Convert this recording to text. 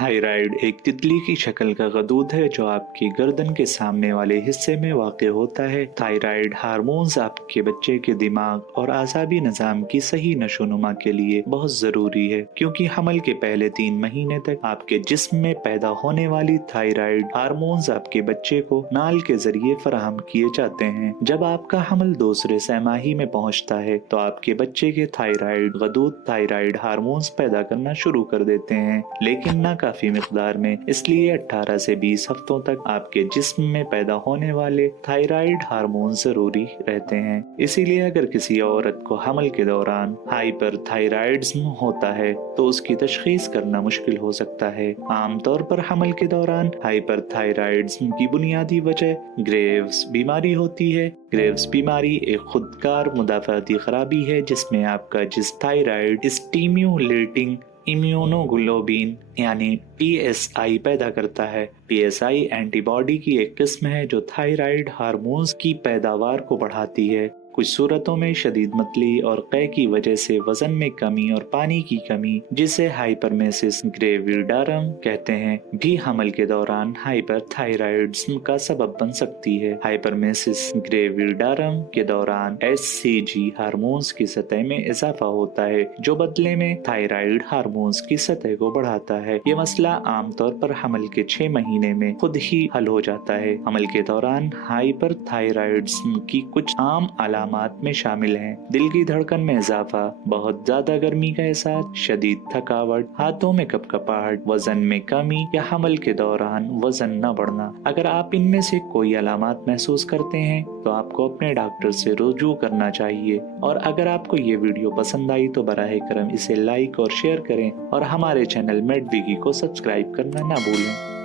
Thyroid एक तितली की शक्ल का गदूद है जो आपकी गर्दन के सामने वाले हिस्से में वाक़ होता है। थायराइड हार्मोन्स आपके बच्चे के दिमाग और आज़ादी निज़ाम की सही नशोनुमा के लिए बहुत ज़रूरी है, क्योंकि हमल के पहले 3 महीने तक आपके जिस्म में पैदा होने वाली थायराइड हार्मोन्स आपके बच्चे को नाल के जरिए फराहम किए जाते हैं। जब आपका हमल दूसरे सहमाही में पहुंचता है तो आपके बच्चे के थायराइड गदूद थायराइड हार्मोन्स पैदा करना शुरू कर देते हैं, लेकिन ना काफी मिकदार में। इसलिए 18 से 20 हफ्तों तक आपके जिस्म में पैदा होने वाले थायराइड हार्मोन जरूरी रहते हैं। इसीलिए अगर किसी औरत को हमल के दौरान हाइपरथायराइडिज्म होता है तो उसकी तशखीस करना मुश्किल हो सकता है। आमतौर पर हमल के दौरान हाइपरथायराइडिज्म की बुनियादी वजह ग्रेव्स बीमारी होती है। ग्रेव्स बीमारी एक खुदकार मुदाफ़ाती खराबी है जिसमें आपका जिस्म थायराइड स्टिम्युलेटिंग इम्यूनोग्लोबिन यानी PSI पैदा करता है। PSI एंटीबॉडी की एक किस्म है जो थायराइड हार्मोन्स की पैदावार को बढ़ाती है। कुछ सूरतों में शदीद मतली और कै की वजह से वजन में कमी और पानी की कमी, जिसे हाइपरमेसिस ग्रेविडारम कहते हैं, भी हमल के दौरान हाइपरथायराइडिज्म का सबब बन सकती है। हाइपरमेसिस ग्रेविडारम के दौरान HCG हार्मोन्स की सतह में इजाफा होता है, जो बदले में थायराइड हार्मोन्स की सतह को बढ़ाता है। ये मसला आमतौर पर हमल के 6 महीने में खुद ही हल हो जाता है। हमल के दौरान हाइपरथायराइडिज्म की कुछ आम अलामत में शामिल हैं: दिल की धड़कन में इजाफा, बहुत ज्यादा गर्मी का एहसास, शदीद थकावट, हाथों में कपकपाहट, वजन में कमी या हमल के दौरान वजन न बढ़ना। अगर आप इनमें से कोई अलामत महसूस करते हैं तो आपको अपने डॉक्टर से रुजू करना चाहिए। और अगर आपको ये वीडियो पसंद आई तो बराहे करम इसे लाइक और शेयर करें और हमारे चैनल मेडविगी को सब्सक्राइब करना ना भूलें।